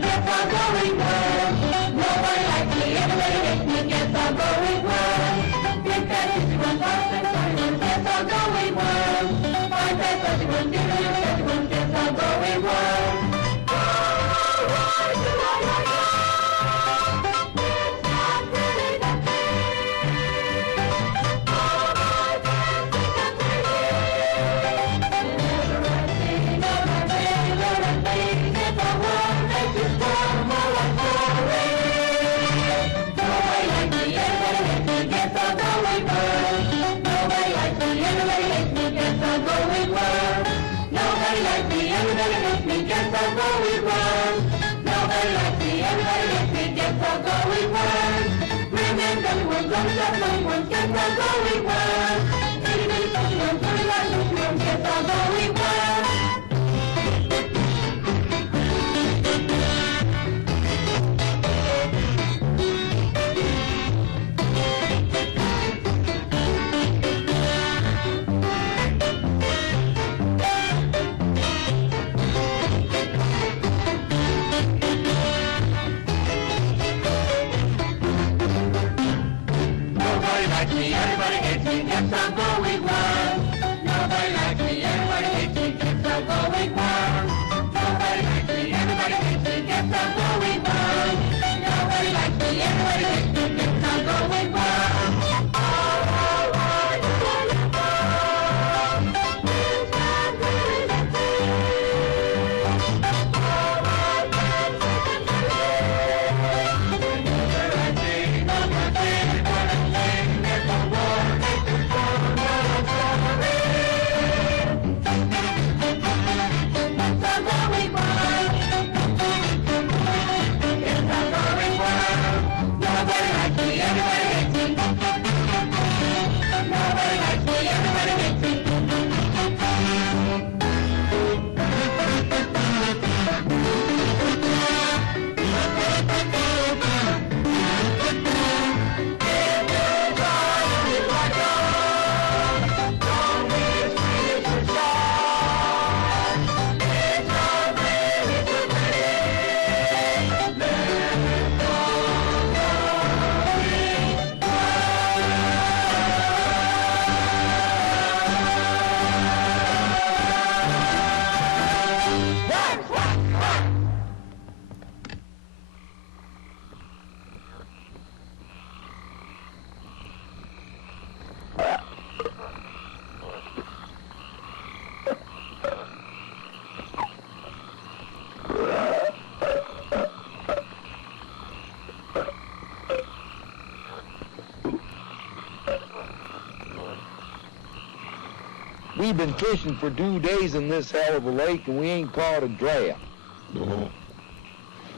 guess I'm going well. Nobody likes me, everybody hates me, guess I'm going well. Big fat 61 bucks and 41, guess I'm going well. Fine fat 31, different 31, guess I'm going well. We've been fishing for 2 days in this hell of a lake and we ain't caught a draft.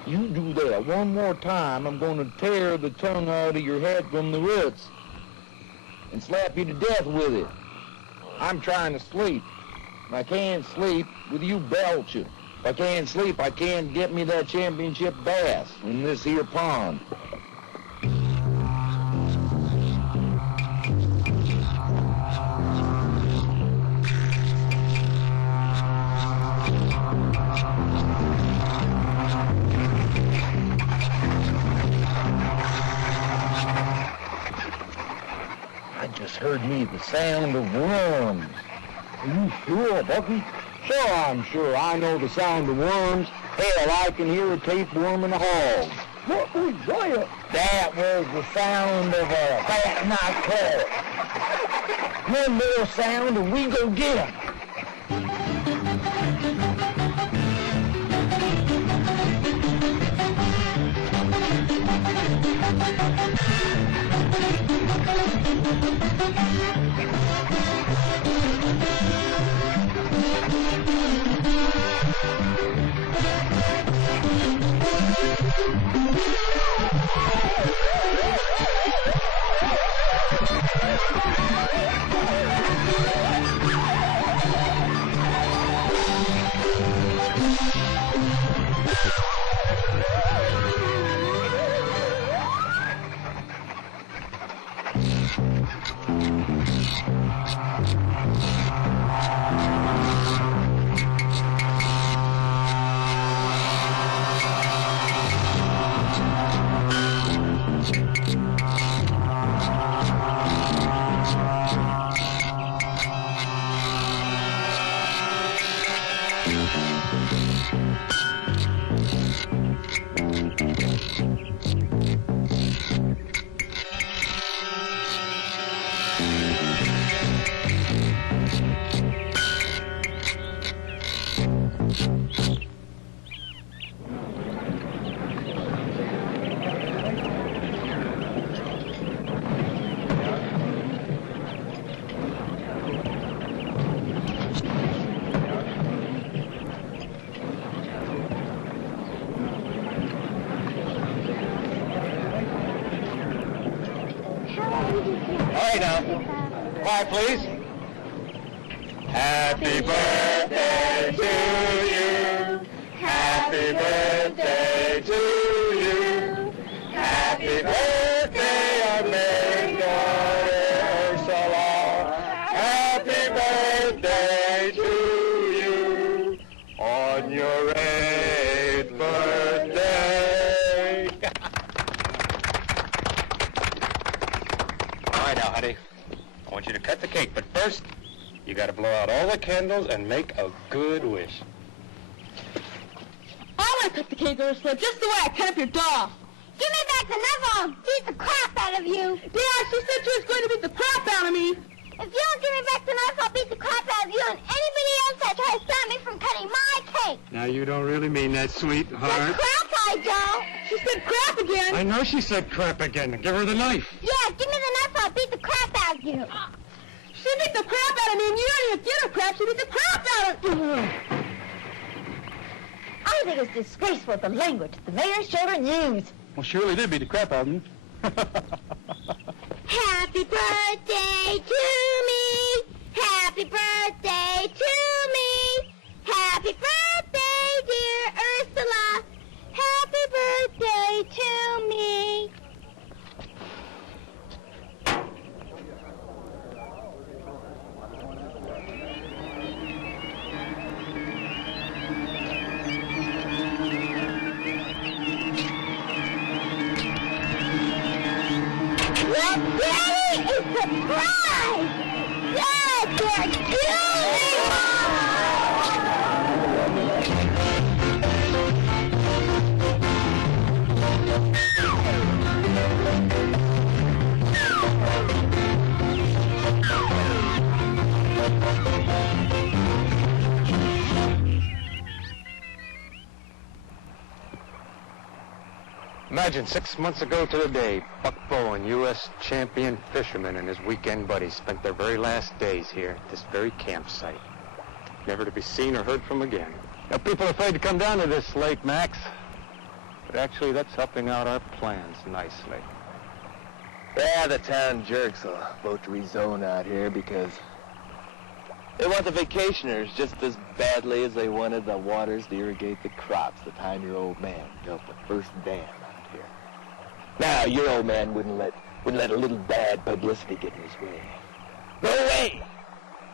You do that one more time, I'm going to tear the tongue out of your head from the roots and slap you to death with it. I'm trying to sleep. I can't sleep with you belching. If I can't sleep, I can't get me that championship bass in this here pond. Heard me the sound of worms. Are you sure, Bucky? Sure, I'm sure. I know the sound of worms. Hell, I can hear a tapeworm in a hog. What was that? That was the sound of a fat night call. One more sound and we go get him. All right now. Quiet, please. Happy birthday to you. Happy birthday to you. Happy birthday, America. Happy birthday to you on your 8th birthday. All right now, honey. I want you to cut the cake, but first, you got to blow out all the candles and make a good wish. I want to cut the cake or slip just the way I cut up your doll. Give me back the knife or I'll beat the crap out of you. Dad, she said she was going to beat the crap out of me. If you don't give me back the knife, I'll beat the crap out of you and anybody else that tries to stop me from cutting my cake. Now, you don't really mean that, sweetheart. That's crap, I don't. She said crap again. I know she said crap again. Give her the knife. Yeah, give me the knife or I'll beat the crap out of you. She beat the crap out of me, and you don't even get her crap. She beat the crap out of me. I think it's disgraceful, the language the mayor's children use. Well, she really did beat the crap out of him. Happy birthday to me. Happy birthday to me. Happy birthday, dear Ursula. Happy birthday to me. What, Daddy? It's a surprise! Dad, you're Imagine 6 months ago to the day, Buck Bowen, U.S. champion fisherman, and his weekend buddies spent their very last days here at this very campsite, never to be seen or heard from again. Now, people are afraid to come down to this lake, Max, but actually that's helping out our plans nicely. Yeah, the town jerks will vote to rezone out here because they want the vacationers just as badly as they wanted the waters to irrigate the crops the time your old man built the first dam out here. Now, your old man wouldn't let a little bad publicity get in his way. No way!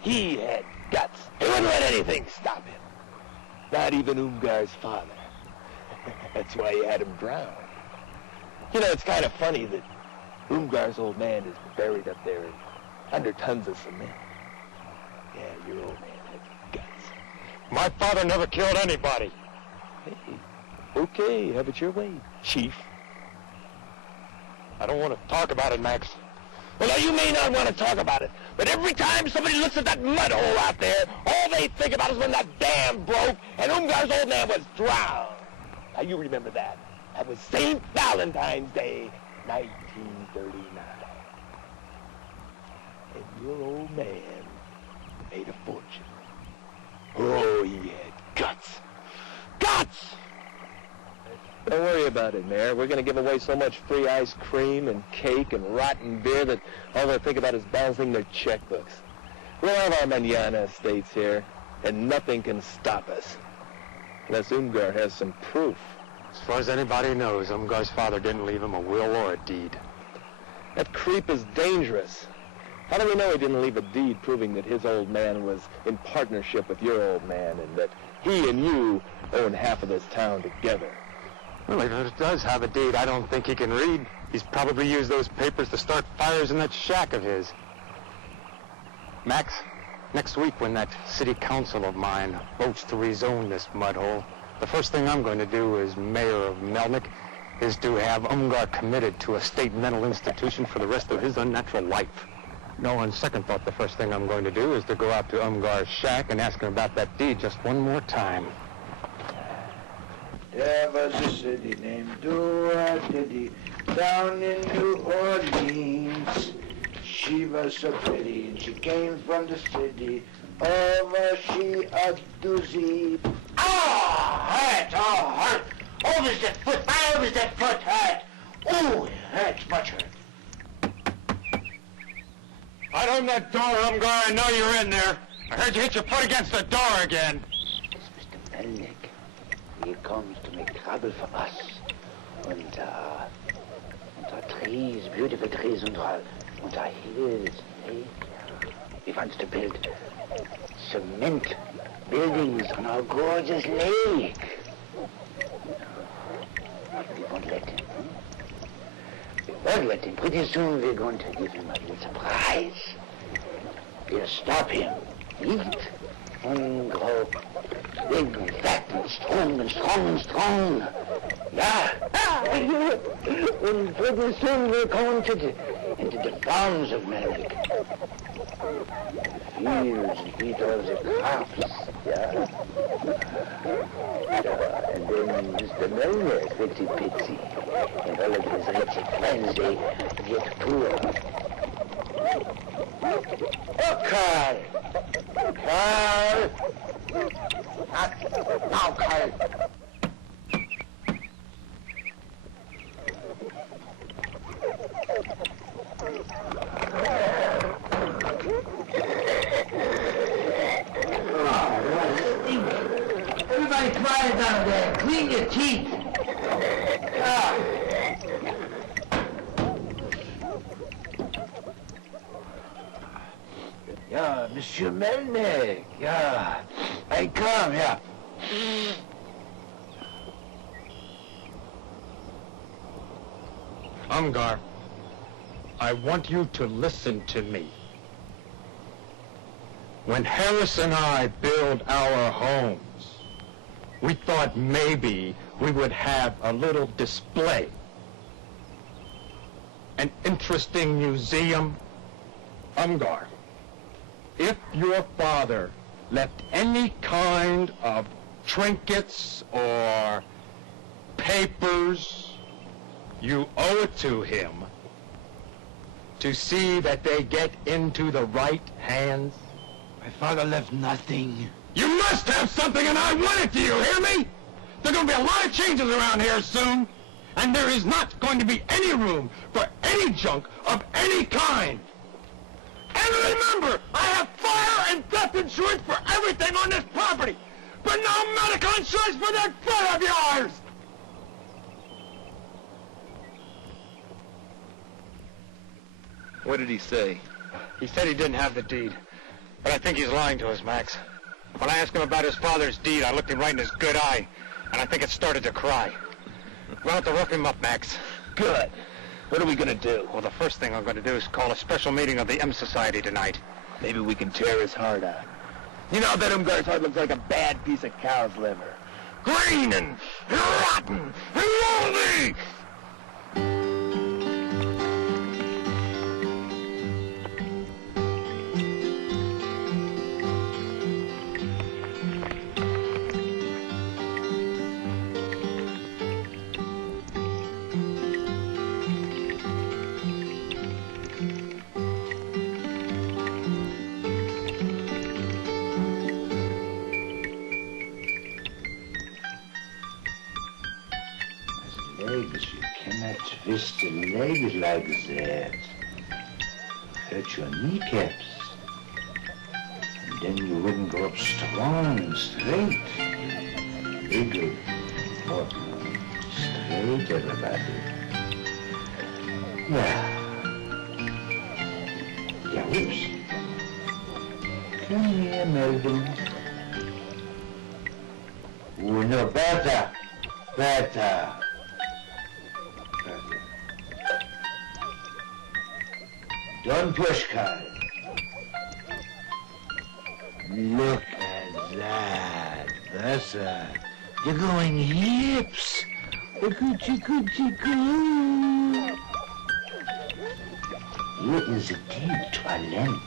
He had guts. He wouldn't let anything stop him. Not even Umgar's father. That's why he had him drowned. You know, it's kind of funny that Umgar's old man is buried up there under tons of cement. Yeah, your old man had guts. My father never killed anybody. Hey, okay, have it your way, Chief. I don't want to talk about it, Max. Well, now, you may not want to talk about it, but every time somebody looks at that mud hole out there, all they think about is when that dam broke and Umgar's old man was drowned. Now, you remember that. That was St. Valentine's Day, 1939. And your old man made a fortune. Oh, he had guts. Guts! Don't worry about it, Mayor. We're going to give away so much free ice cream and cake and rotten beer that all they'll think about is balancing their checkbooks. We'll have our manana estates here, and nothing can stop us. Unless Umgar has some proof. As far as anybody knows, Umgar's father didn't leave him a will or a deed. That creep is dangerous. How do we know he didn't leave a deed proving that his old man was in partnership with your old man and that he and you own half of this town together? Well, if he does have a deed, I don't think he can read. He's probably used those papers to start fires in that shack of his. Max, Next week, when that city council of mine votes to rezone this mud hole, the first thing I'm going to do as mayor of Melnick is to have Umgar committed to a state mental institution for the rest of his unnatural life. No, on second thought, the first thing I'm going to do is to go out to Umgar's shack and ask him about that deed just one more time. There was a city named Diddy down in New Orleans. She was so pretty and she came from the city. Over she a doozy. Hurt, hurt. Over the foot, over the foot, hurt. Oh, it hurts, much hurt. Right on that door, Umgar. I know you're in there. I heard you hit your foot against the door again. It's Mr. Melnick. He comes to make trouble for us. And our trees, beautiful trees, and our hills, lake. He wants to build cement buildings on our gorgeous lake. We won't let him. We won't let him. Pretty soon we're going to give him a little surprise. We'll stop him, eat, and grow big and fat and strong and strong and strong. Yeah. And pretty soon we'll go into the farms of Melnick. The fields and eat all the crops. Yeah. And then Mr. Melnick, Fitzy Pitsy, and all of his rich friends, they get poor. Oh, Carl! Carl! Now, Carl! Everybody quiet down there. Clean your teeth. Yeah, Monsieur Melnick. Yeah. Hey, come, yeah. Umgar, I want you to listen to me. When Harris and I built our homes, we thought maybe we would have a little display, an interesting museum. Umgar, if your father left any kind of trinkets or papers, you owe it to him to see that they get into the right hands. My father left nothing. You must have something, and I want it. Do you hear me? There are going to be a lot of changes around here soon, and there is not going to be any room for any junk of any kind. And remember, I have fire and theft insurance for everything on this property, but no medical insurance for that foot of yours! What did he say? He said he didn't have the deed, but I think he's lying to us, Max. When I asked him about his father's deed, I looked him right in his good eye, and I think it started to cry. We'll have to rough him up, Max. Good. What are we gonna do? Well, the first thing I'm going to do is call a special meeting of the M Society tonight. Maybe we can tear his heart out. You know, that Umgar's heart looks like a bad piece of cow's liver. Green and rotten and moldy! Legs, you cannot twist the legs like that. Hurt your kneecaps. And then you wouldn't go up strong and straight. Wriggle. Oh, straight, everybody. Yeah. Yeah, whoops. Come here, Melvin. Oh, no, better. Better. Don't push, Carl. Look at that. That's you're going hips. Coochie-coochie-coo. Here is a deep toilet.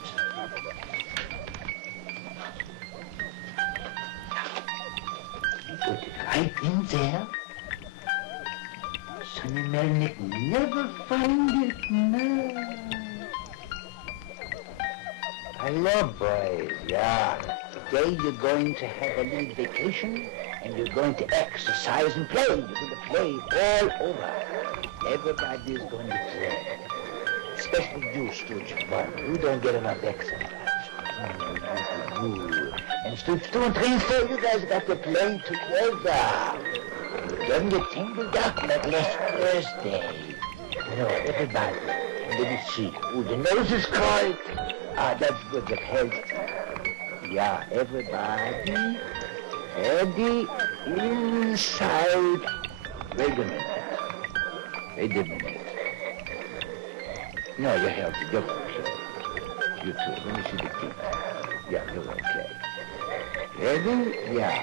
Put it right in there. Sonny Melnick never find it now. Hello, boys. Yeah. Today you're going to have a little vacation, and you're going to exercise and play. You're going to play all over. Everybody's going to play. Especially you, Stooge. But you don't get enough exercise. And Stooge 2 and 3 and 4, you guys got to play together. Then you tangled up like last Thursday. No, everybody. Let me see. Ooh, the nose is cold. Ah, that's good. The head. Yeah, everybody. Ready inside. Wait a minute. Wait a minute. No, you're healthy. You're okay. You too. Let me see the teeth. Yeah, you're okay. Ready? Yeah.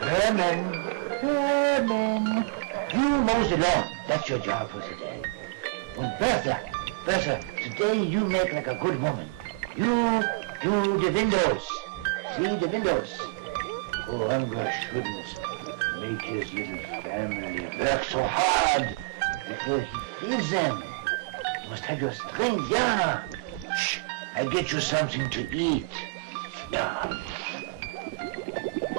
Herman. You mow the lawn. That's your job for today. And Bertha, today you make like a good woman. You do the windows. See the windows? Oh, Ungar shouldn't make his little family work so hard before he feeds them. You must have your strength, yeah. Shh, I get you something to eat. Yeah.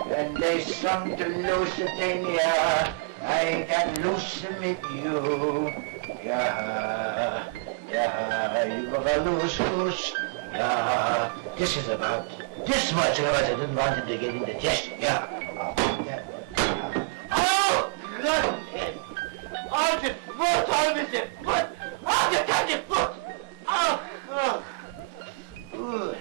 When they sung to Lusitania, I got loose with you. Yeah, you are a loose. Yeah, this is about this much about I didn't want him to get indigestion. Yeah. Oh, God! Oh, the foot! Oh, the foot! Oh, you touch the foot! Oh. Ooh.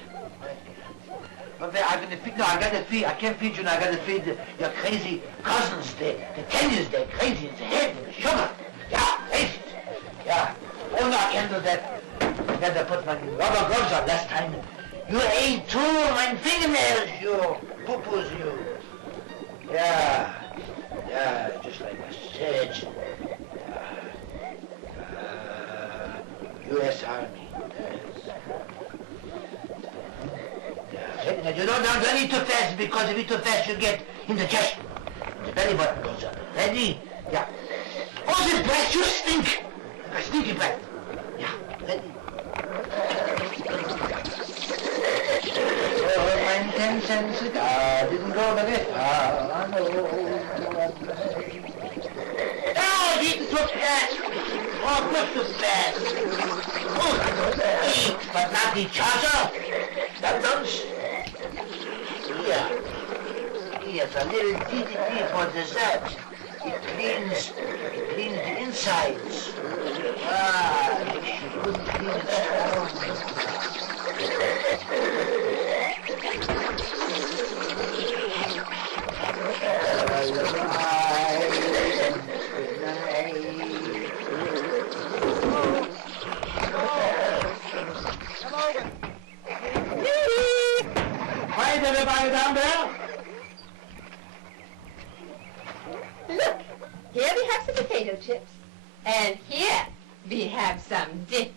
I'm gonna feed. No, I gotta feed. I can't feed you now. I gotta feed your crazy cousins. The tennies, they're crazy. It's the head, the sugar. Yeah, crazy. Yeah. Oh, no, I can't do that. I gotta put my rubber gloves on last time. You ate too, my fingernails, you poo-poos, you. Yeah, just like I said. U.S. Army. Now, you don't eat too fast, because if you eat too fast, you get indigestion. The belly button goes up. Ready? Yeah. Oh, this breath, you stink. I stinky breath. Yeah, ready? Oh, my 10-cent cigar didn't go very far. Oh, eat too fast. Oh, not too fast. Oh, eat, but not each other. That does. Yes, a little DDT for dessert. It cleans the insides. You shouldn't clean it strong. Hi, everybody down there. Look, here we have some potato chips. And here we have some dip.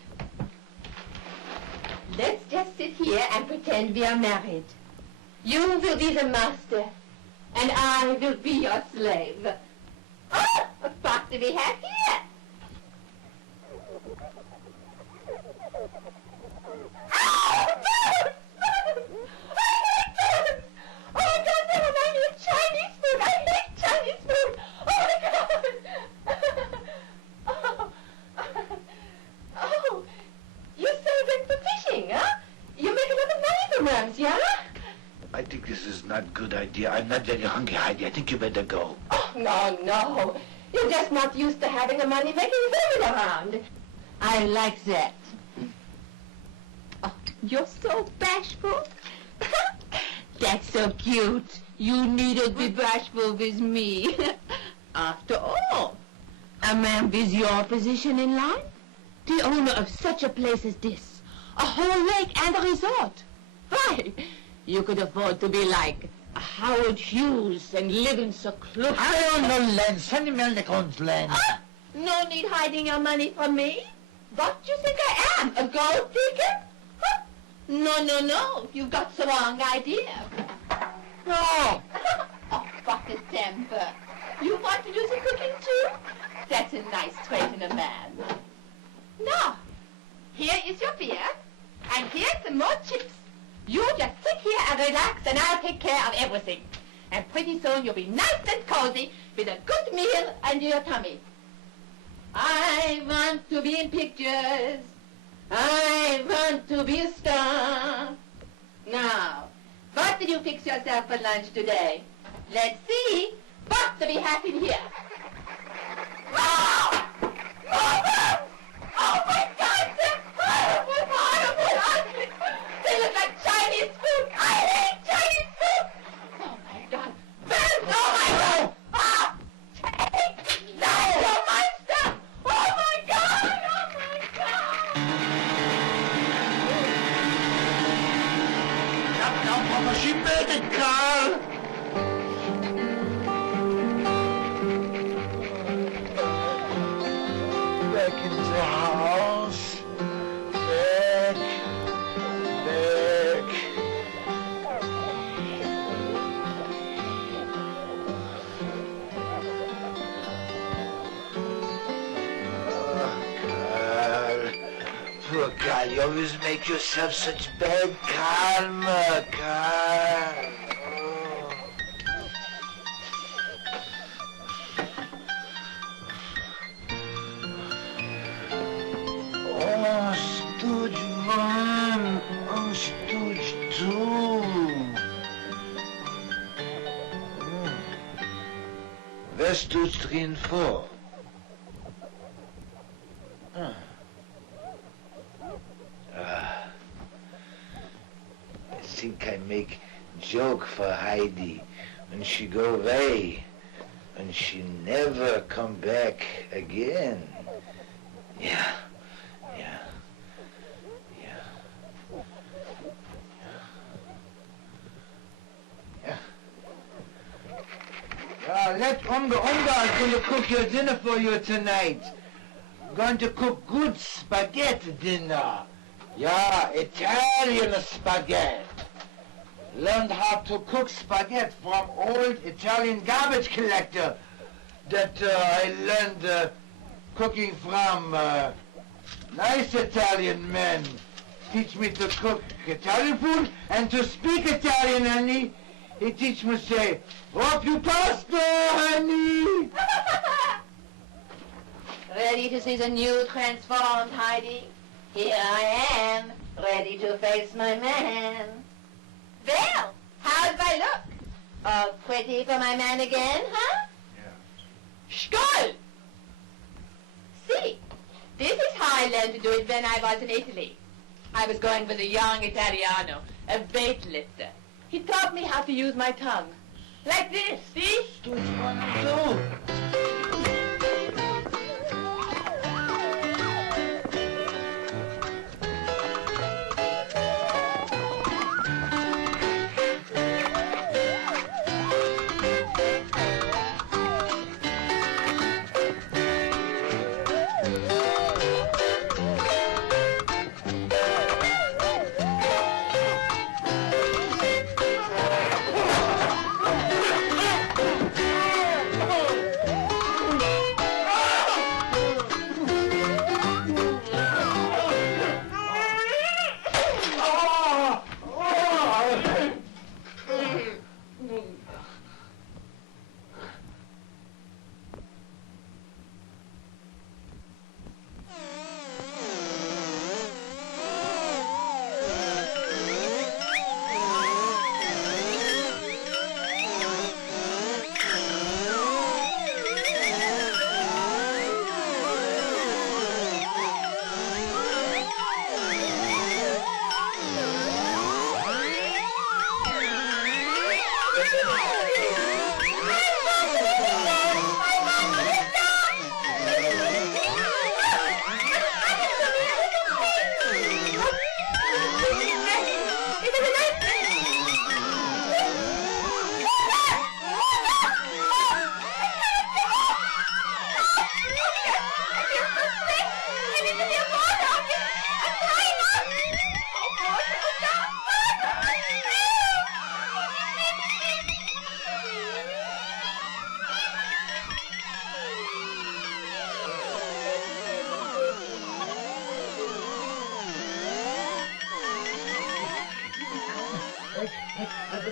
Let's just sit here and pretend we are married. You will be the master, and I will be your slave. Oh, what do we have here? Oh, birds! Oh, my God, no, I need Chinese food. I hate Chinese food. Oh, my God. Oh, you sell them for fishing, huh? You make a lot of money from worms, yeah? I think this is not a good idea. I'm not very hungry, Heidi. I think you better go. Oh, no. You're just not used to having a money-making woman around. I like that. Oh, you're so bashful. That's so cute. You needn't be bashful with me. After all, a man with your position in life, the owner of such a place as this, a whole lake and a resort. Why, You could afford to be like Howard Hughes and live in seclusion. I don't know land. Send him in the cones land. No need hiding your money from me. What do you think I am, a gold digger? Huh? No. You've got the wrong idea. No. Oh, what a temper. You want to do the cooking too? That's a nice trait in a man. Now, here is your beer, and here's some more chips. You just sit here and relax, and I'll take care of everything. And pretty soon you'll be nice and cozy with a good meal under your tummy. I want to be in pictures. I want to be a star. Now, what did you fix yourself for lunch today? Let's see what to be happening here. Oh! Oh my God, they're horrible, ugly. They look like Chinese food. I hate Chinese food. Oh my God. Oh my God. Ah! Take that from my stuff. Oh my God. Oh my God. Now, Papa, she made it, Carl. Back in the house. Back. Carl. Poor Carl, you always make yourself such bad karma, Carl. Oh, Stooge 1 and Stooge 2. Where's Stooge 3 and 4? I think I make joke for Heidi when she go away and she never come back again. Yeah. Let Unga is going to cook your dinner for you tonight. Going to cook good spaghetti dinner. Yeah, Italian spaghetti. Learned how to cook spaghetti from old Italian garbage collector that I learned cooking from nice Italian men. Teach me to cook Italian food and to speak Italian, honey. He teach me say, "Hope you pasta, honey." Ready to see the new transformed Heidi? Here I am, ready to face my man. Well, how do I look? All pretty for my man again, huh? Yeah. Skoll! See, this is how I learned to do it when I was in Italy. I was going with a young Italiano, a weightlifter. He taught me how to use my tongue. Like this, see? Stooge 1 and 2.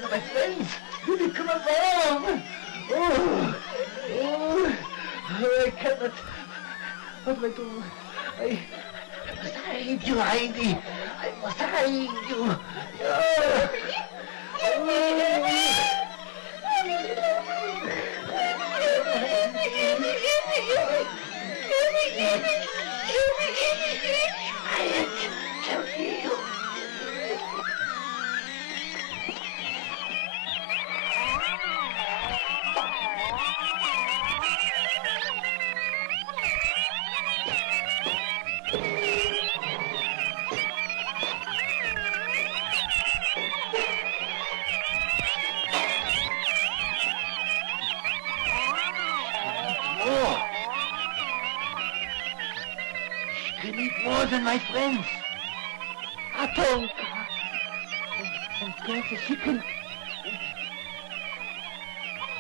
together, my friends. You come along. I cannot. What do I do? I must hide you, Heidi. I must hide you. Can eat more than my friends. Atom. And Princess, she can...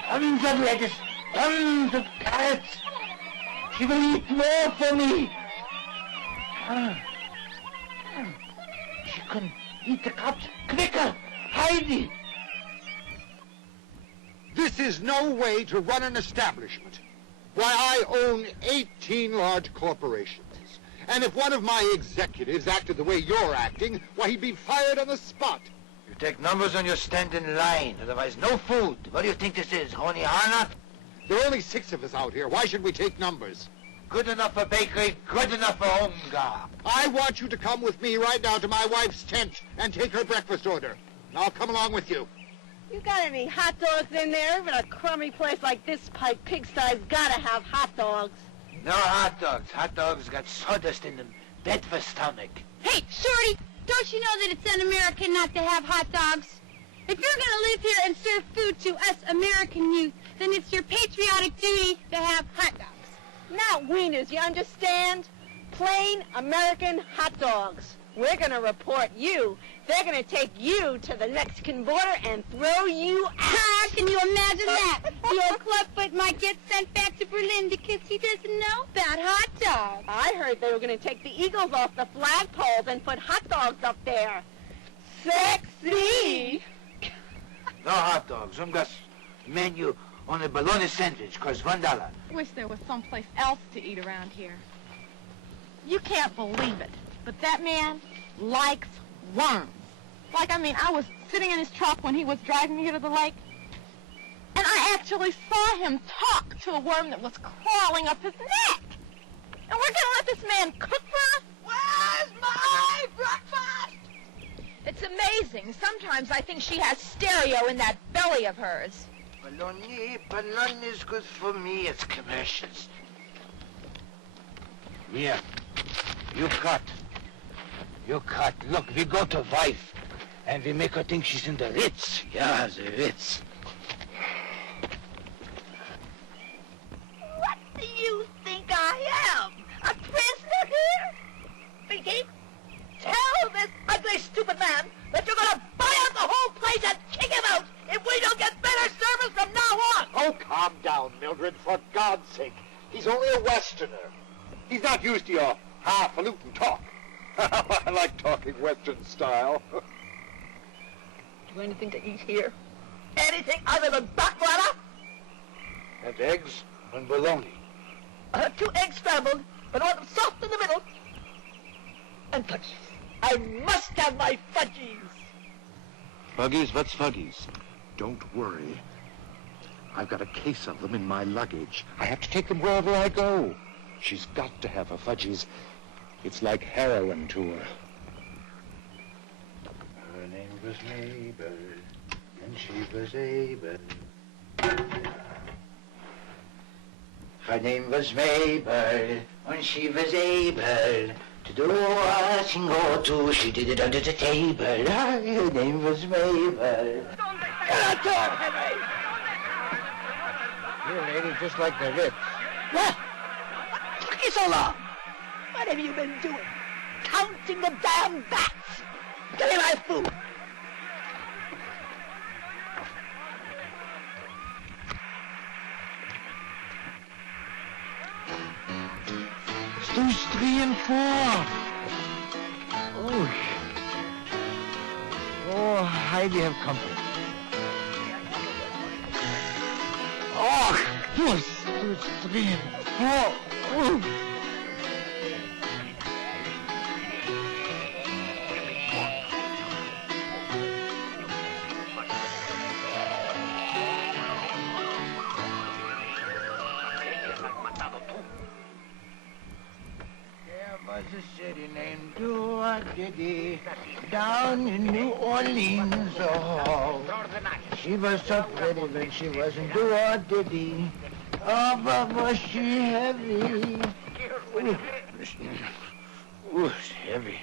Tons of lettuce, tons of carrots. She will eat more for me. She can eat the crops quicker. Heidi. This is no way to run an establishment. Why, I own 18 large corporations. And if one of my executives acted the way you're acting, why, he'd be fired on the spot. You take numbers and you stand in line. Otherwise, no food. What do you think this is, Honey Hana? There are only 6 of us out here. Why should we take numbers? Good enough for bakery, good enough for Ongar. I want you to come with me right now to my wife's tent and take her breakfast order. And I'll come along with you. You got any hot dogs in there? Even a crummy place like this pipe pigsty's gotta have hot dogs. No hot dogs. Hot dogs got sawdust in them. Bad for stomach. Hey, Shorty, don't you know that it's un-American not to have hot dogs? If you're gonna live here and serve food to us American youth, then it's your patriotic duty to have hot dogs. Not wieners, you understand? Plain American hot dogs. We're gonna report you. They're gonna take you to the Mexican border and throw you out. Ah, can you imagine that? The old clubfoot might get sent back to Berlin because he doesn't know about hot dogs. I heard they were gonna take the eagles off the flagpoles and put hot dogs up there. Sexy! No hot dogs. Got menu on a bologna sandwich costs $1. Wish there was someplace else to eat around here. You can't believe it, but that man likes worms. I was sitting in his truck when he was driving me to the lake, and I actually saw him talk to a worm that was crawling up his neck. And we're gonna let this man cook for us? Where's my breakfast? It's amazing. Sometimes I think she has stereo in that belly of hers. Bologna is good for me. It's commercials. Here, you cut. Look, we go to wife, and we make her think she's in the Ritz. Yeah, the Ritz. What do you think I am? A prisoner here? Pinky, tell this ugly, stupid man that you're gonna buy out the whole place and kick him out if we don't get better service from now on! Oh, calm down, Mildred, for God's sake. He's only a Westerner. He's not used to your highfalutin talk. I like talking Western style. Do anything to eat here? Anything other than baklava? Have eggs and bologna. 2 eggs scrambled, but I want them soft in the middle. And fudgies. I must have my fudgies. Fuggies? What's fuggies? Don't worry. I've got a case of them in my luggage. I have to take them wherever I go. She's got to have her fudgies. It's like heroin to her. Her name was Mabel, and she was able. Her name was Mabel, and she was able to do a thing or two. She did it under the table. Her name was Mabel. Get up, Henry! You lady just like the Ritz. What? What took you so long? What have you been doing? Counting the damn bats! Give me my food! There's 3 and 4. Oh, Heidi have company. Puss, drin. Oh, There was a city named Diddy down in New Orleans. Oh, she was so pretty when she was in Diddy. Oh, but was she heavy? Ooh, heavy.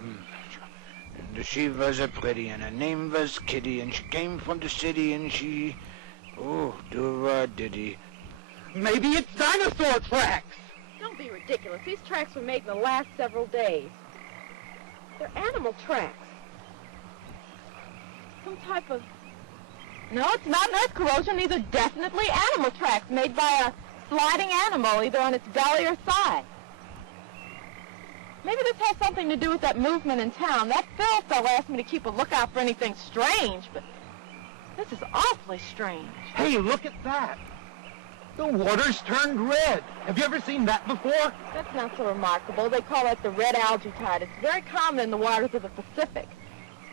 And she was a pretty, and her name was Kitty, and she came from the city, and she... Oh, Diddy. Maybe it's dinosaur tracks. Don't be ridiculous. These tracks were made in the last several days. They're animal tracks. Some type of... No, it's not earth corrosion. These are definitely animal tracks made by a sliding animal, either on its belly or side. Maybe this has something to do with that movement in town. That Phil fellow asked me to keep a lookout for anything strange, but this is awfully strange. Hey, look at that. The water's turned red. Have you ever seen that before? That's not so remarkable. They call it the red algae tide. It's very common in the waters of the Pacific.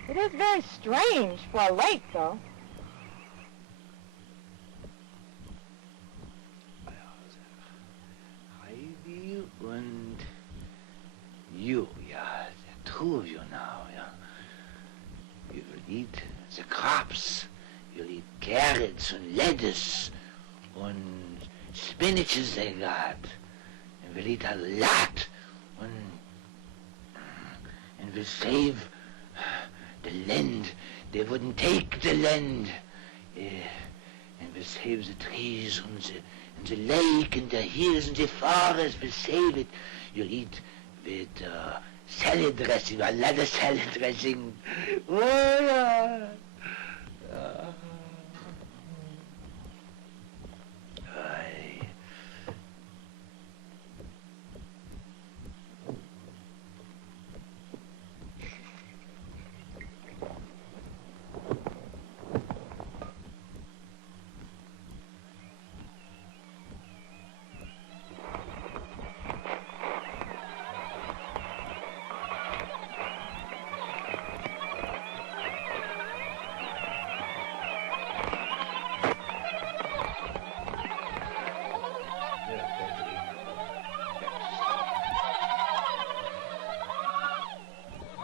It is very strange for a lake, though. Heidi und you, yeah, the two of you now, yeah. You will eat the crops. You'll eat carrots and lettuce and spinaches they got. And we'll eat a lot. And we'll save the land. They wouldn't take the land. And we'll save the trees and the lake and the hills and the forest. We'll save it. You'll eat with salad dressing, a lot of salad dressing. Oh, yeah.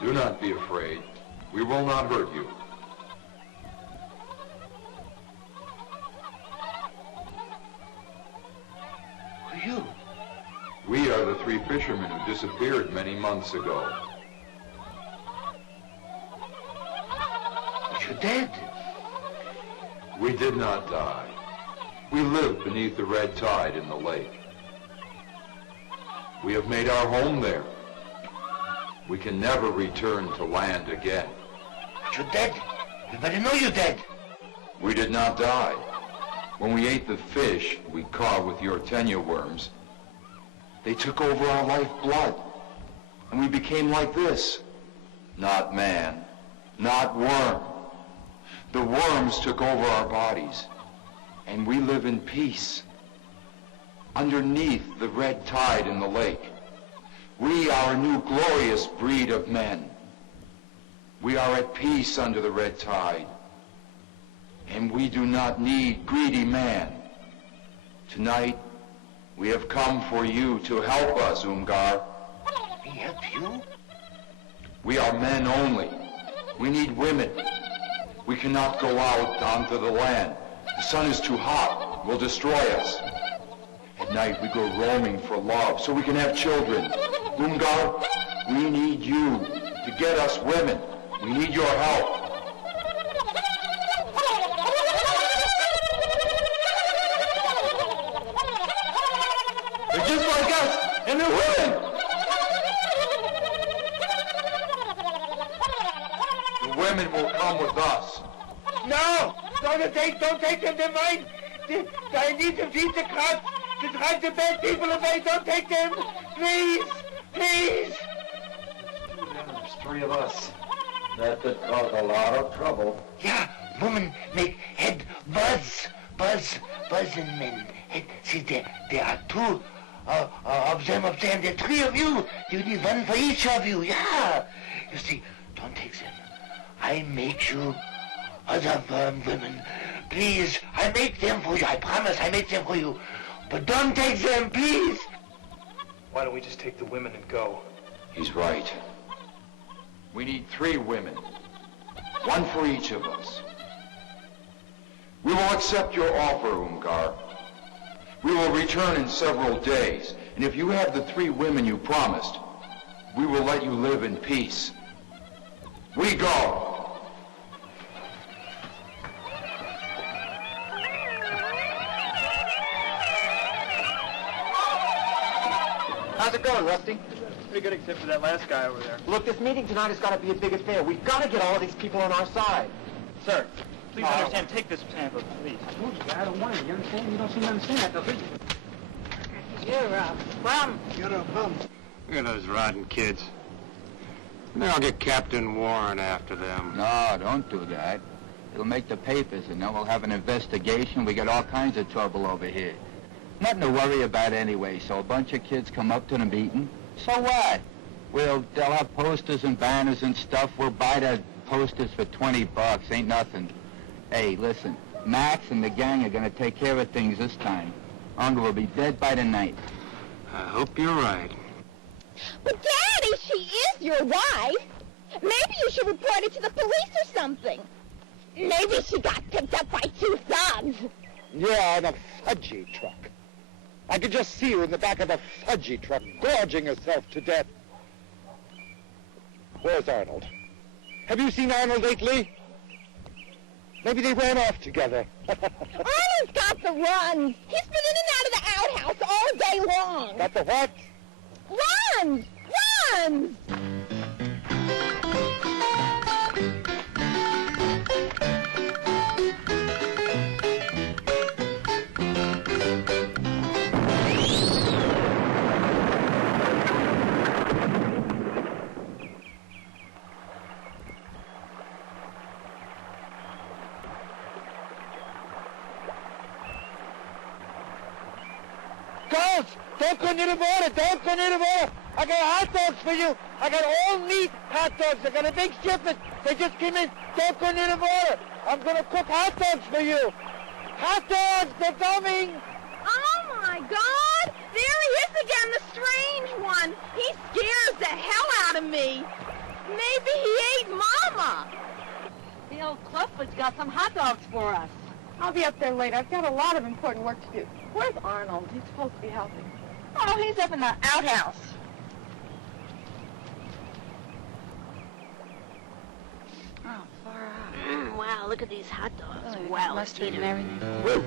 Do not be afraid. We will not hurt you. Who are you? We are the three fishermen who disappeared many months ago. But you're dead. We did not die. We live beneath the red tide in the lake. We have made our home there. We can never return to land again. But you're dead. Everybody know you're dead. We did not die. When we ate the fish we caught with your tenure worms, they took over our lifeblood, and we became like this. Not man, not worm. The worms took over our bodies, and we live in peace. Underneath the red tide in the lake, we are a new glorious breed of men. We are at peace under the red tide, and we do not need greedy man. Tonight, we have come for you to help us, Umgar. We help you? We are men only. We need women. We cannot go out onto the land. The sun is too hot. Will destroy us. At night, we go roaming for love, so we can have children. Umgar, we need you to get us women. We need your help. They're just like us, and they're women. The women will come with us. No! Don't take them, they're mine! I need to feed the crops, to drive the bad people away, don't take them! Please! Please! There's three of us. That could cause a lot of trouble. Yeah, woman make head buzz, buzz, buzz. dozen men. And see, there are two of them up there, and there are three of you. You need one for each of you, yeah. You see, don't take them. I make you other women. Please, I make them for you. I promise I make them for you. But don't take them, please. Why don't we just take the women and go? He's right. We need 3 women. One for each of us. We will accept your offer, Ungar. We will return in several days, and if you have the 3 women you promised, we will let you live in peace. We go! How's it going, Rusty? Pretty good except for that last guy over there. Look, this meeting tonight has got to be a big affair. We've got to get all of these people on our side. Sir, please understand. Take this pamphlet, please. I told you, I don't want it. You understand? You don't seem to understand that, though, do you? You're a bum. You're a bum. Look at those rotten kids. They'll get Captain Warren after them. No, don't do that. It'll make the papers, and then we'll have an investigation. We got all kinds of trouble over here. Nothing to worry about anyway, so a bunch of kids come up to the meeting. So what? They'll have posters and banners and stuff. We'll buy the posters for $20. Ain't nothing. Hey, listen, Max and the gang are gonna take care of things this time. Uncle will be dead by the night. I hope you're right. But, Daddy, she is your wife. Maybe you should report it to the police or something. Maybe she got picked up by 2 thugs. Yeah, in a fudgy truck. I could just see her in the back of the fudgy truck, gorging herself to death. Where's Arnold? Have you seen Arnold lately? Maybe they ran off together. Arnold's got the runs. He's been in and out of the outhouse all day long. Got the what? Runs! Runs! Girls, don't go near the border. Don't go near the border. I got hot dogs for you. I got all meat hot dogs. I got a big shipment. They just came in. Don't go near the border. I'm going to cook hot dogs for you. Hot dogs, they're coming. Oh, my God! There he is again, the strange one. He scares the hell out of me. Maybe he ate Mama. The old Clubfoot's got some hot dogs for us. I'll be up there later. I've got a lot of important work to do. Where's Arnold? He's supposed to be helping. Oh, he's up in the outhouse. Oh, far out. Wow, look at these hot dogs. Oh, Wow, mustard and everything. Woo.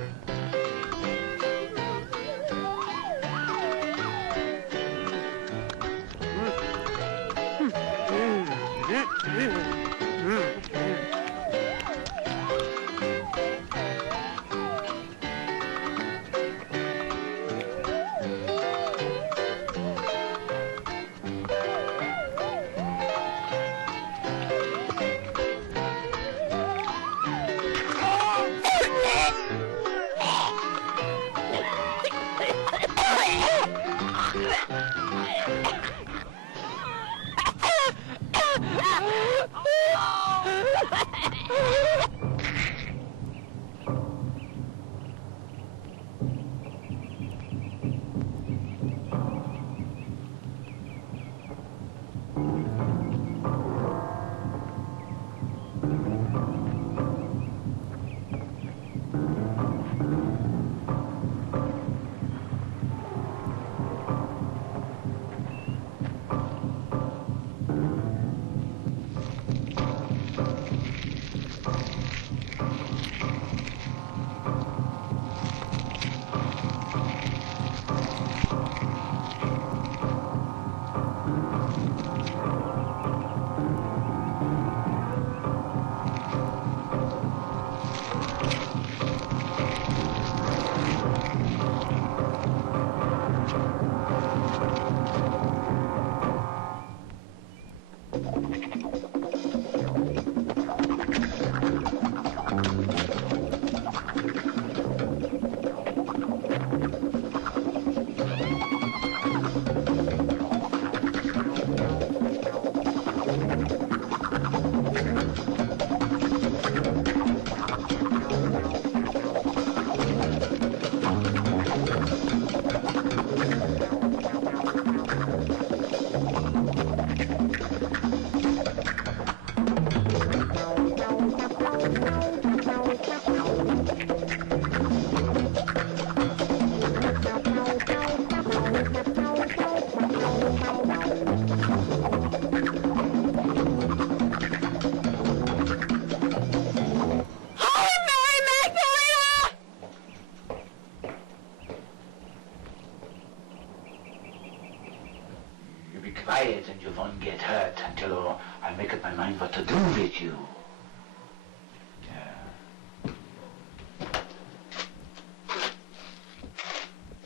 quiet and you won't get hurt until I make up my mind what to do with you.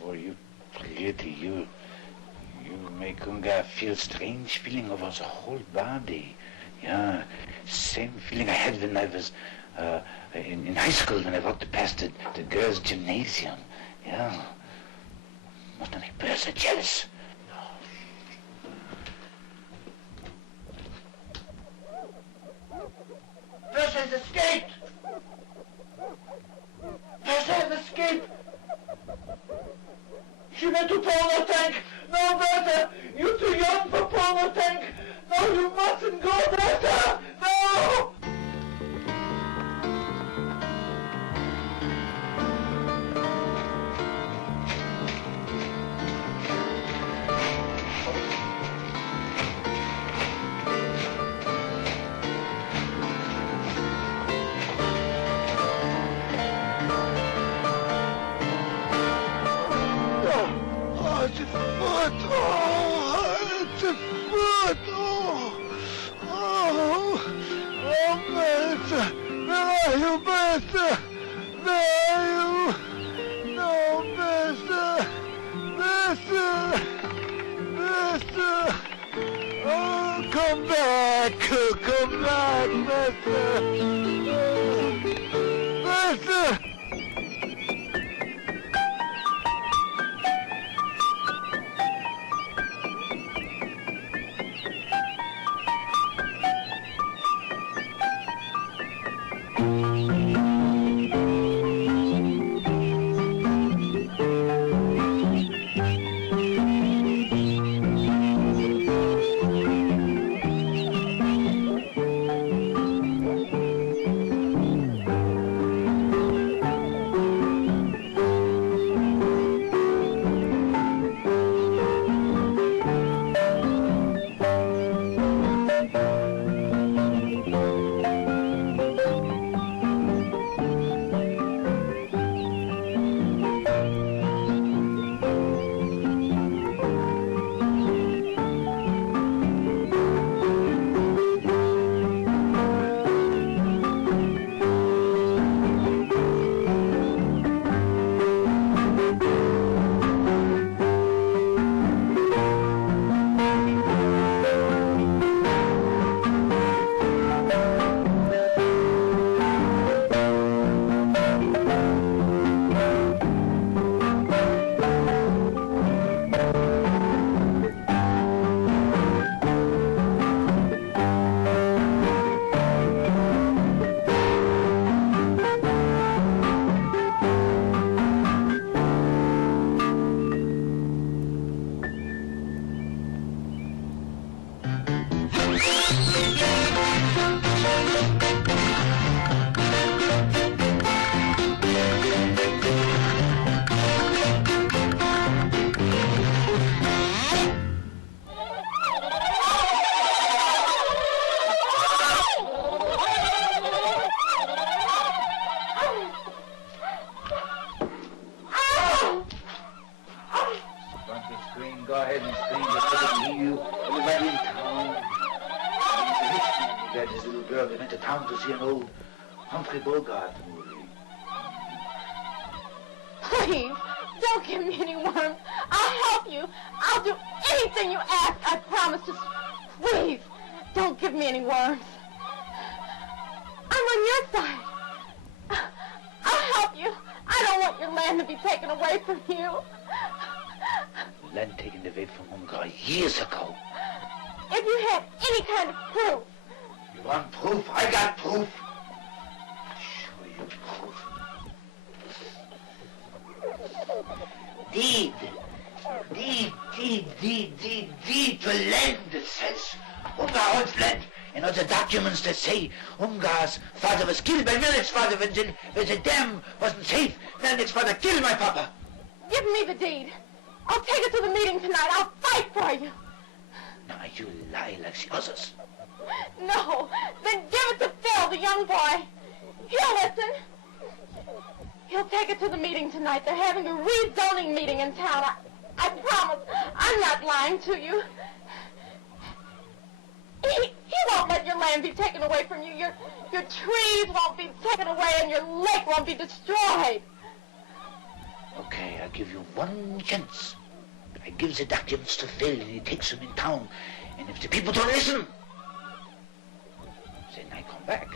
Oh, you pretty, you make Unga feel strange feeling over the whole body. Yeah, same feeling I had when I was in high school when I walked past the girls' gymnasium. Yeah, must not be so jealous. Fish has escaped! Fish has escaped! She went to polo tank! No, Bertha! You're too young for polo tank! No, you mustn't go, Bertha! No! Oh, it's a foot! Oh, it's a foot! Oh, Bertha! Where are you, Bertha? Where are you? No, Bertha! Bertha! Bertha! Oh, come back! Come back, Bertha! Bertha! Go ahead and scream just so they can hear you. Everybody in town. He's a rich man. He got his little girl. They went to town to see an old Humphrey Bogart movie. Please, don't give me any worms. I'll help you. I'll do anything you ask. I promise. Just please, don't give me any worms. I'm on your side. I'll help you. I don't want your land to be taken away from you. Land taken away from Ungar years ago. If you had any kind of proof. You want proof? I got proof. I'll show you proof. Deed to land, it says. Ungar owns land. And other documents that say Ungar's father was killed by Melek's father when the dam wasn't safe. Melek's father killed my papa. Give me the deed. I'll take it to the meeting tonight. I'll fight for you. Now you lie like the others. No, then give it to Phil, the young boy. He'll listen. He'll take it to the meeting tonight. They're having a rezoning meeting in town. I promise. I'm not lying to you. He won't let your land be taken away from you. Your trees won't be taken away and your lake won't be destroyed. Okay, I give you one chance. I give the documents to Phil and he takes them in town. And if the people don't listen, then I come back.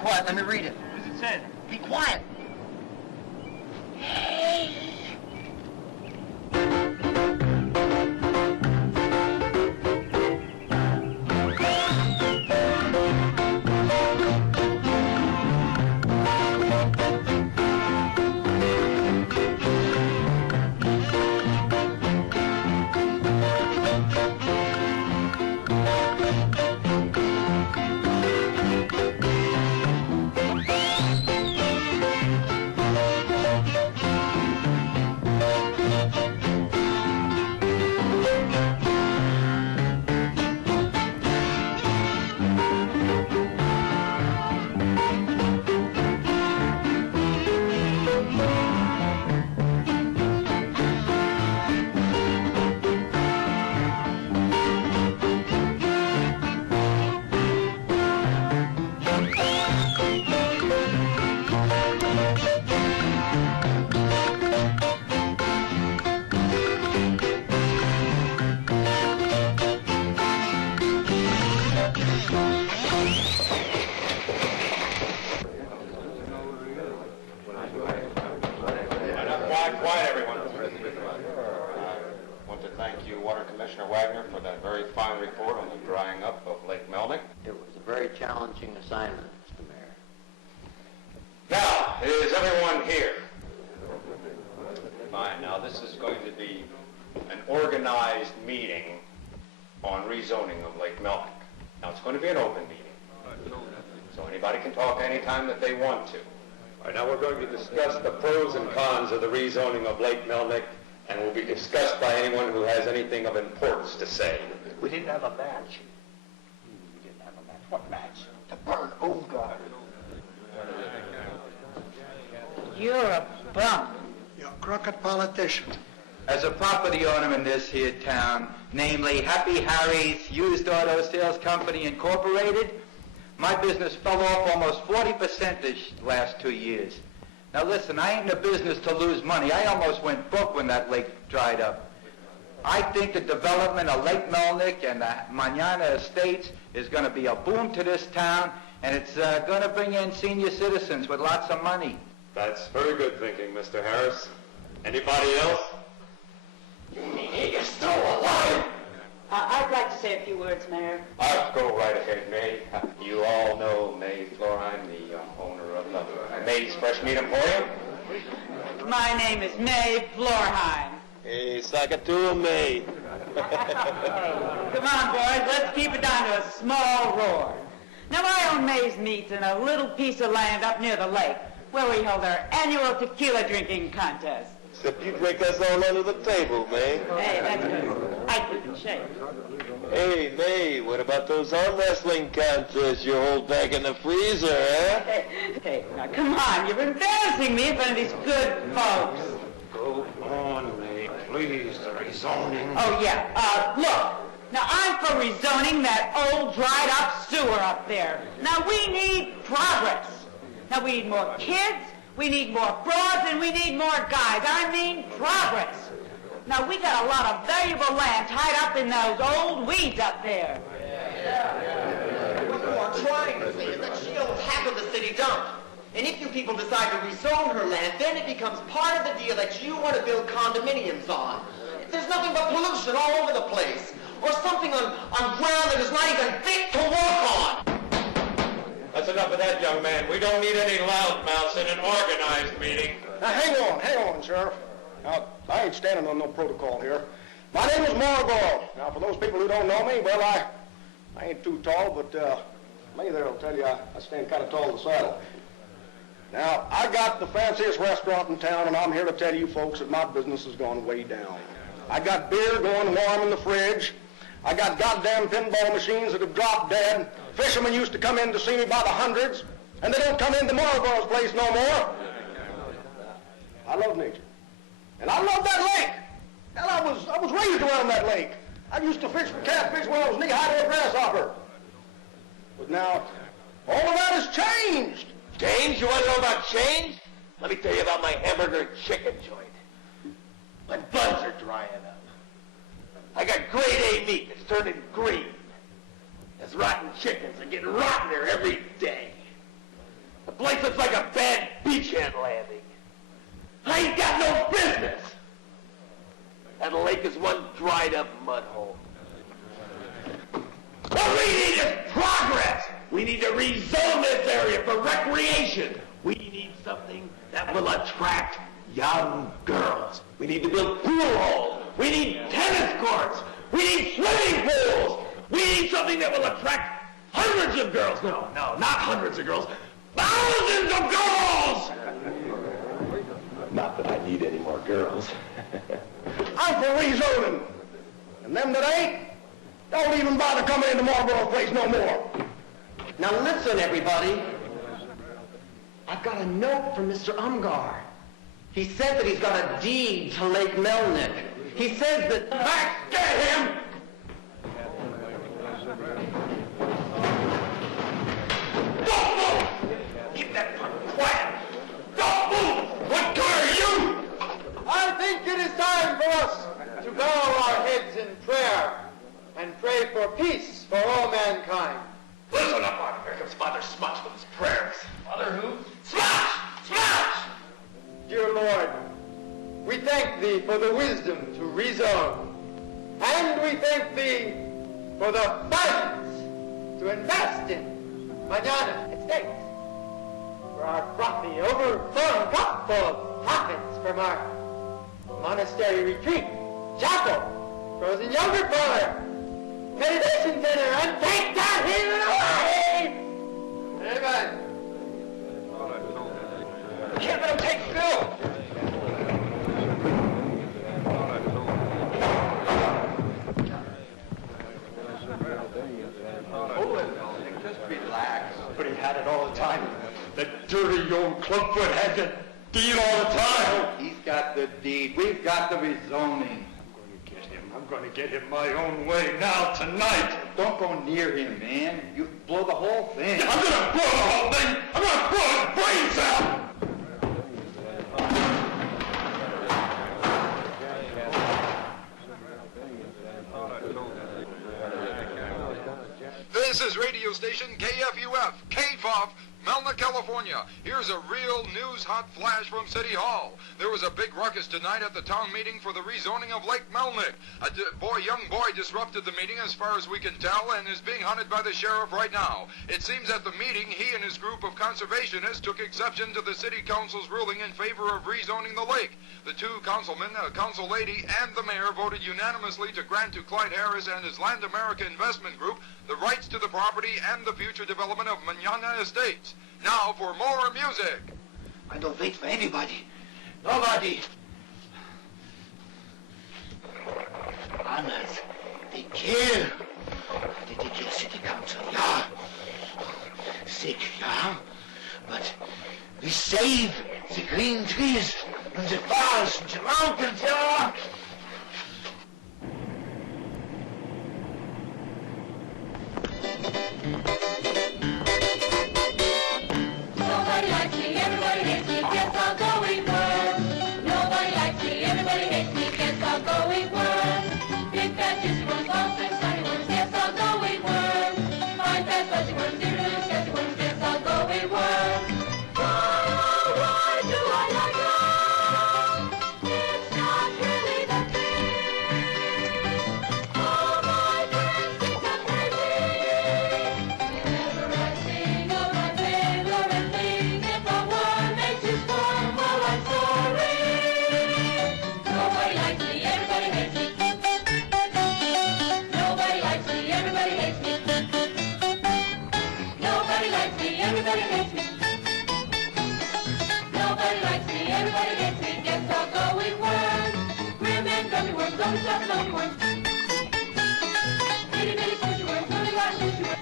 Quiet, let me read it. What does it say? Be quiet. Quiet, everyone. I want to thank you, Water Commissioner Wagner, for that very fine report on the drying up of Lake Melnick. It was a very challenging assignment, Mr. Mayor. Now, is everyone here? Fine. Now, this is going to be an organized meeting on rezoning of Lake Melnick. Now, it's going to be an open meeting, so anybody can talk anytime that they want to. All right, now we're going to discuss the pros and cons of the rezoning of Lake Melnick, and will be discussed by anyone who has anything of importance to say. We didn't have a match. We didn't have a match. What match? To burn. Oh, God. You're a bum. You're a crooked politician. As a property owner in this here town, namely Happy Harry's Used Auto Sales Company Incorporated, my business fell off almost 40% this last 2 years. Now listen, I ain't in the business to lose money. I almost went broke when that lake dried up. I think the development of Lake Melnick and the Manana Estates is going to be a boom to this town, and it's going to bring in senior citizens with lots of money. That's very good thinking, Mr. Harris. Anybody else? You're still alive! I'd like to say a few words, Mayor. Go right ahead, May. You all know May Florheim, the owner of May's Fresh Meat Emporium. My name is May Florheim. Hey, Sakatua May. Come on, boys, let's keep it down to a small roar. Now, I own May's Meats in a little piece of land up near the lake, where we hold our annual tequila drinking contest. Except you drink us all under the table, May. Hey, that's good. I couldn't shake. Hey, May, what about those arm wrestling contests you hold back in the freezer, huh? Hey, now come on, you're embarrassing me in front of these good folks. Go on, May. Please, the rezoning. Oh, yeah. Look. Now, I'm for rezoning that old dried-up sewer up there. Now, we need progress. Now, we need more kids, we need more broads, and we need more guys. I mean progress. Now, we got a lot of valuable land tied up in those old weeds up there. What you are trying to say is that she owns half of the city dump. And if you people decide to rezone her land, then it becomes part of the deal that you want to build condominiums on. There's nothing but pollution all over the place. Or something on ground that is not even fit to walk on. A That's enough of that, young man. We don't need any loudmouths in an organized meeting. Now, hang on, Sheriff. Now, I ain't standing on no protocol here. My name is Margot. Now, for those people who don't know me, well, I ain't too tall, but me there will tell you I stand kind of tall in the saddle. Now, I got the fanciest restaurant in town, and I'm here to tell you folks that my business has gone way down. I got beer going warm in the fridge. I got goddamn pinball machines that have dropped dead. Fishermen used to come in to see me by the hundreds, and they don't come into Margot's place no more. I love nature. And I love that lake. Hell, I was raised around that lake. I used to fish for catfish when I was knee-high to a grasshopper. But now, all of that has changed. Change? You want to know about change? Let me tell you about my hamburger and chicken joint. My buns are drying up. I got grade A meat that's turning green. There's rotten chickens that get rottener every day. The place looks like a bad beachhead landing. I ain't got no business. That lake is one dried up mud hole. What we need is progress. We need to rezone this area for recreation. We need something that will attract young girls. We need to build pool halls. We need tennis courts. We need swimming pools. We need something that will attract hundreds of girls. No, not hundreds of girls. Thousands of girls! Not that I need any more girls. I'm for rezoning. And them that ain't, don't even bother coming into Marlborough Place no more. Now listen, everybody. I've got a note from Mr. Umgar. He said that he's got a deed to Lake Melnick. He says that... Max, get him! Don't move! Keep that fucking quiet! Don't move! What good are you? I think it is time for us to bow our heads in prayer and pray for peace for all mankind. Listen up, Mark. Here comes Father Smutch with his prayers. Father who? Smutch! Smutch! Dear Lord, we thank Thee for the wisdom to rezone. And we thank Thee for the funds to invest in Mañana Estates. For our frothy, overflowing cup full of profits from our monastery retreat, chapel, frozen yogurt parlor, meditation center, and take that heathen away! Amen. We can't let him take Phil! Just relax. But he had it all the time. That dirty old clubfoot had the deed all the time. He's got the deed. We've got the rezoning. I'm going to get him my own way now, tonight. Don't go near him, man. You blow the whole thing. I'm going to blow the whole thing. I'm going to blow his brains out. This is radio station KFUF, KFOF, Melna, California. Here's a real news hot flash from City Hall. There was a big ruckus tonight at the town meeting for the rezoning of Lake Melnick. A young boy disrupted the meeting as far as we can tell and is being hunted by the sheriff right now. It seems at the meeting he and his group of conservationists took exception to the city council's ruling in favor of rezoning the lake. The two councilmen, a council lady, and the mayor voted unanimously to grant to Clyde Harris and his Land America Investment Group the rights to the property and the future development of Mañana Estates. Now for more music. I don't wait for anybody. Nobody. Others, they kill. Did they kill city council? Yeah. Sick, yeah. But we save the green trees and the forests and the mountains, yeah. Nobody likes me, everybody hates me, guess I'll go word. Nobody likes me, everybody hates me, guess I'll go word. Big fat juicy worms, long slim slimy worms, guess I'll go word. Fine fat fuzzy worms, dear little sketchy worms, guess I'll go word. Oh, why do I like them? It's not really always just lucky worms. Itty bitty squishy worms, really rotten fishy worms.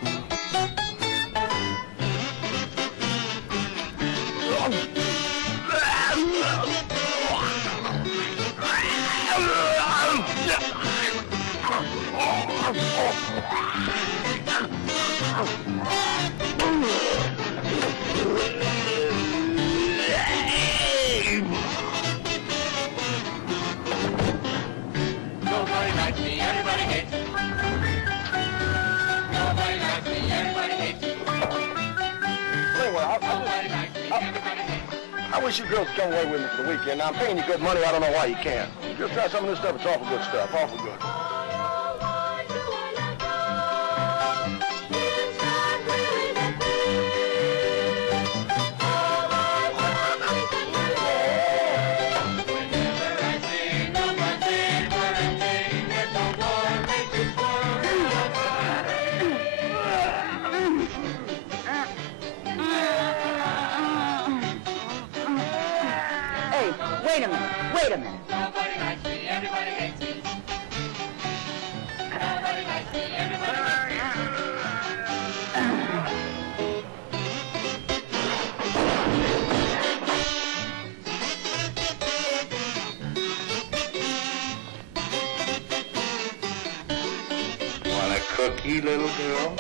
Nobody likes me, everybody hates me. Nobody likes me, everybody hates me. Anyway, I wish you girls would come away with me for the weekend. Now, I'm paying you good money. I don't know why you can't. Just try some of this stuff. It's awful good stuff. Awful good. Wait a minute. Wait a minute. Nobody likes me, everybody hates me. Nobody likes me, everybody hates Want a cookie, little girl?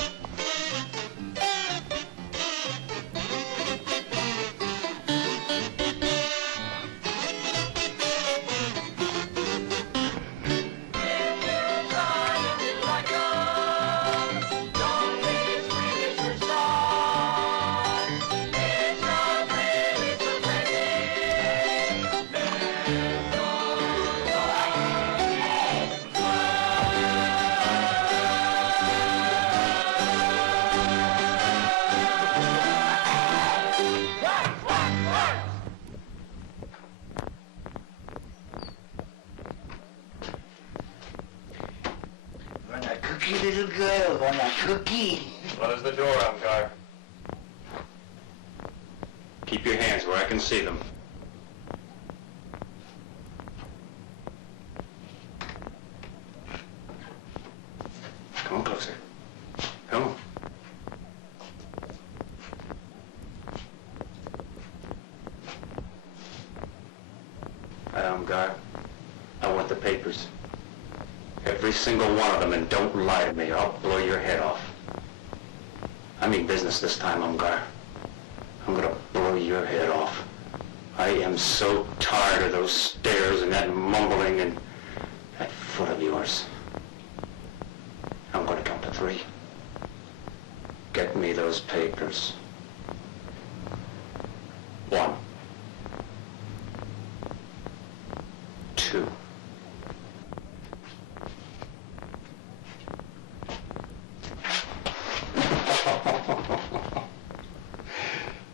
Want a cookie, little girl? Want a cookie? Close the door, Umgar. Keep your hands where I can see them. Come on closer. Come on. Umgar, I want the papers. Every single one of them, and don't lie to me, or I'll blow your head off. I mean business this time, Umgar. I'm gonna blow your head off. I am so tired of those stares and that mumbling and that foot of yours. I'm gonna count to 3. Get me those papers. 1, 2.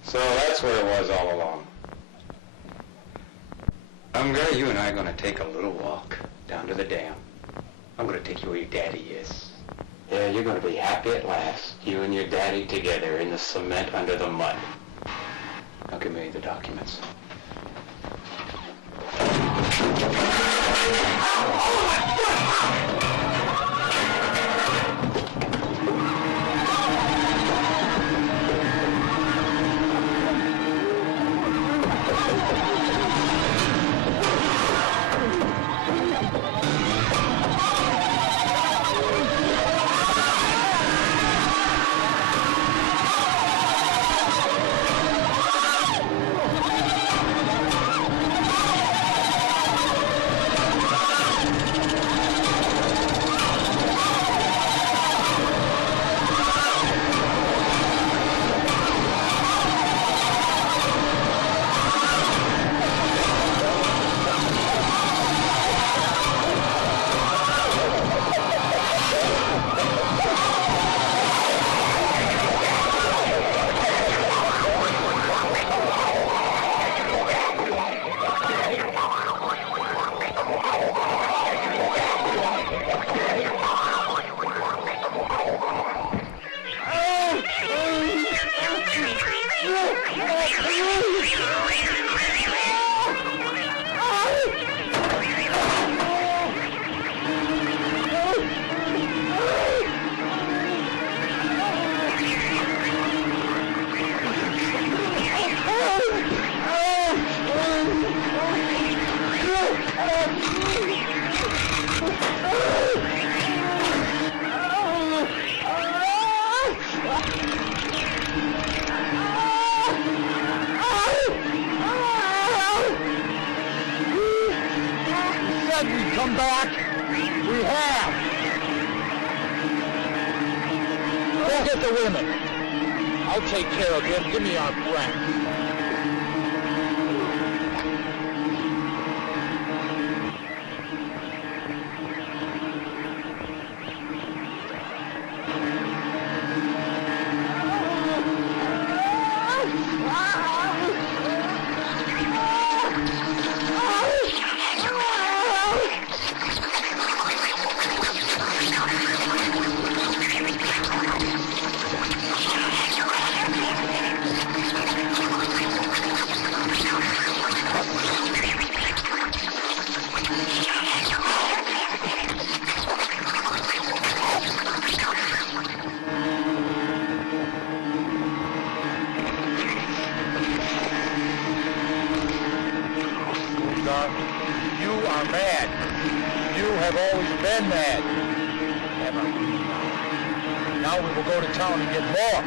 So that's where it was all along. Umgar, you and I are going to take a little walk down to the dam. I'm going to take you where your daddy is. Yeah, you're going to be happy at last. You and your daddy together in the cement under the mud. Now give me the documents. Said we'd come back. We have. Go get the women. I'll take care of him. Give me our friend. You are mad. You have always been mad. Never. Now we will go to town and get more.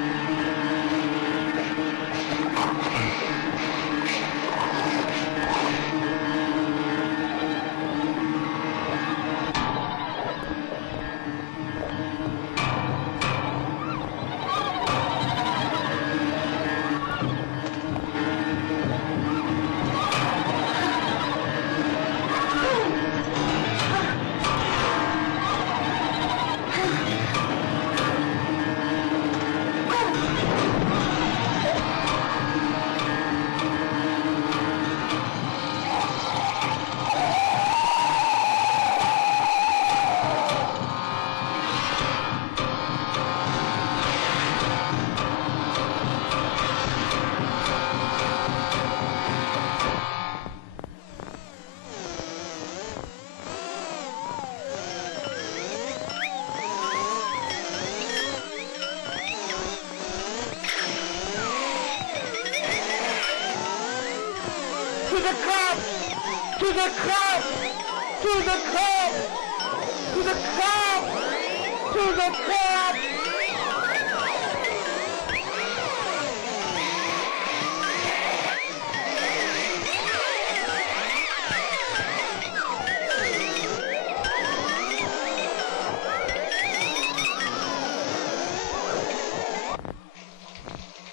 To the crop! To the crop! To the crop! To the crop! To the crop!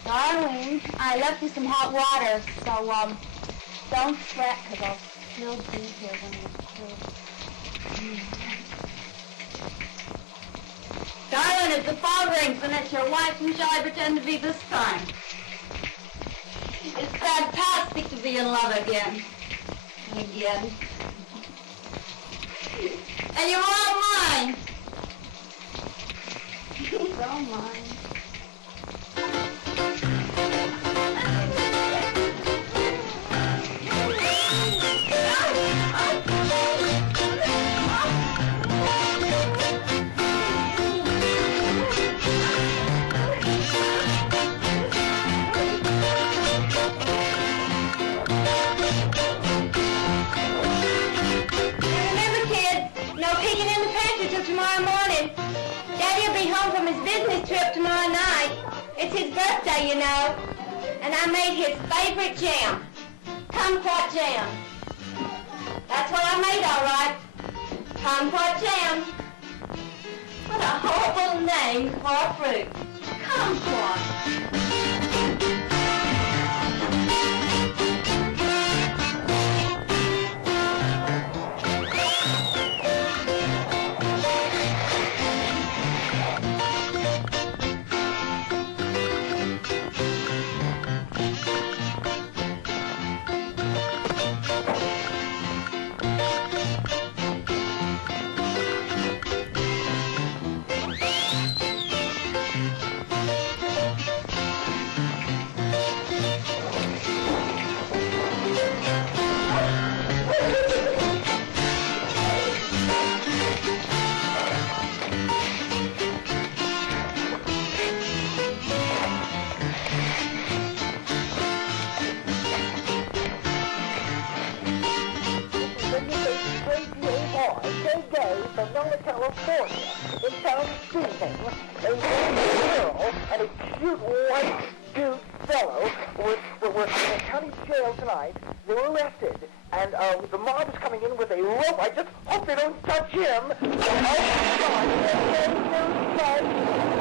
Darling, I left you some hot water, so, don't sweat, because I'll still be here when you're through. Darling, if the phone rings and it's your wife, who shall I pretend to be this time? It's fantastic to be in love again. Again. And you're all mine. You're all mine. Trip tomorrow night. It's his birthday, you know. And I made his favorite jam. Kumquat jam. That's what I made, all right. Kumquat jam. What a horrible name for a fruit. Kumquat. Jay Gay from Nona, California, in town shooting a little girl and a cute white dude fellow were in the county jail tonight. They were arrested, and the mob is coming in with a rope. I just hope they don't touch him. Oh, God.